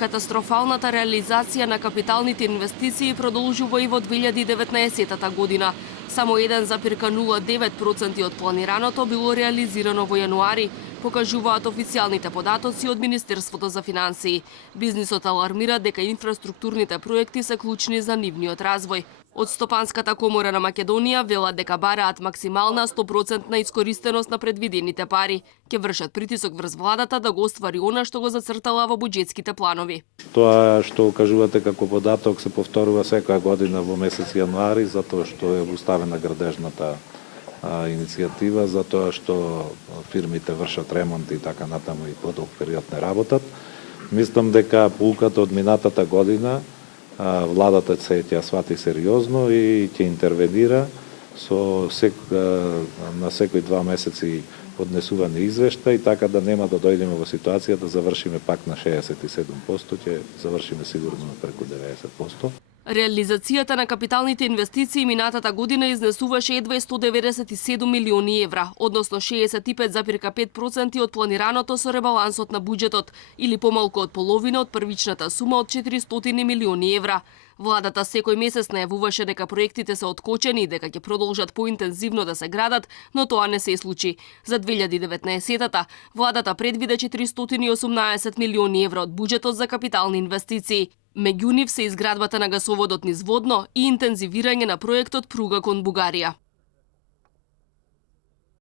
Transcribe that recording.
Катастрофалната реализација на капиталните инвестиции продолжува и во 2019 година. Само 1,09% од планираното било реализирано во јануари, покажуваат официјалните податоци од Министерството за финансии. Бизнисот алармира дека инфраструктурните проекти се клучни за нивниот развој. Од Стопанската комора на Македонија велат дека бараат максимална 100% искористеност на предвидените пари. Ќе вршат притисок врз владата да го оствари она што го зацртала во буџетските планови. Тоа што кажувате како податок се повторува секоја година во месец јануари, затоа што е оставена градежната иницијатива, затоа што фирмите вршат ремонт и така натаму и подолг период не работат. Мислам дека пулката од минатата година владата ќе свати сериозно и ќе интервенира на секои 2 месеци поднесувани извештаи, така да нема да дојдеме во ситуација да завршиме пак на 67%, ќе завршиме сигурно на преку 90%. Реализацијата на капиталните инвестиции минатата година изнесуваше едва 197 милиони евра, односно 65,5% од планираното со ребалансот на буџетот, или помалку од половина од првичната сума од 400 милиони евра. Владата секој месец најавуваше дека проектите се откочени и дека ќе продолжат поинтензивно да се градат, но тоа не се случи. За 2019-та владата предвиде 418 милиони евра од буџетот за капитални инвестиции. Меѓу нив се изградбата на гасоводот низ Водно и интензивирање на проектот пруга кон Бугарија.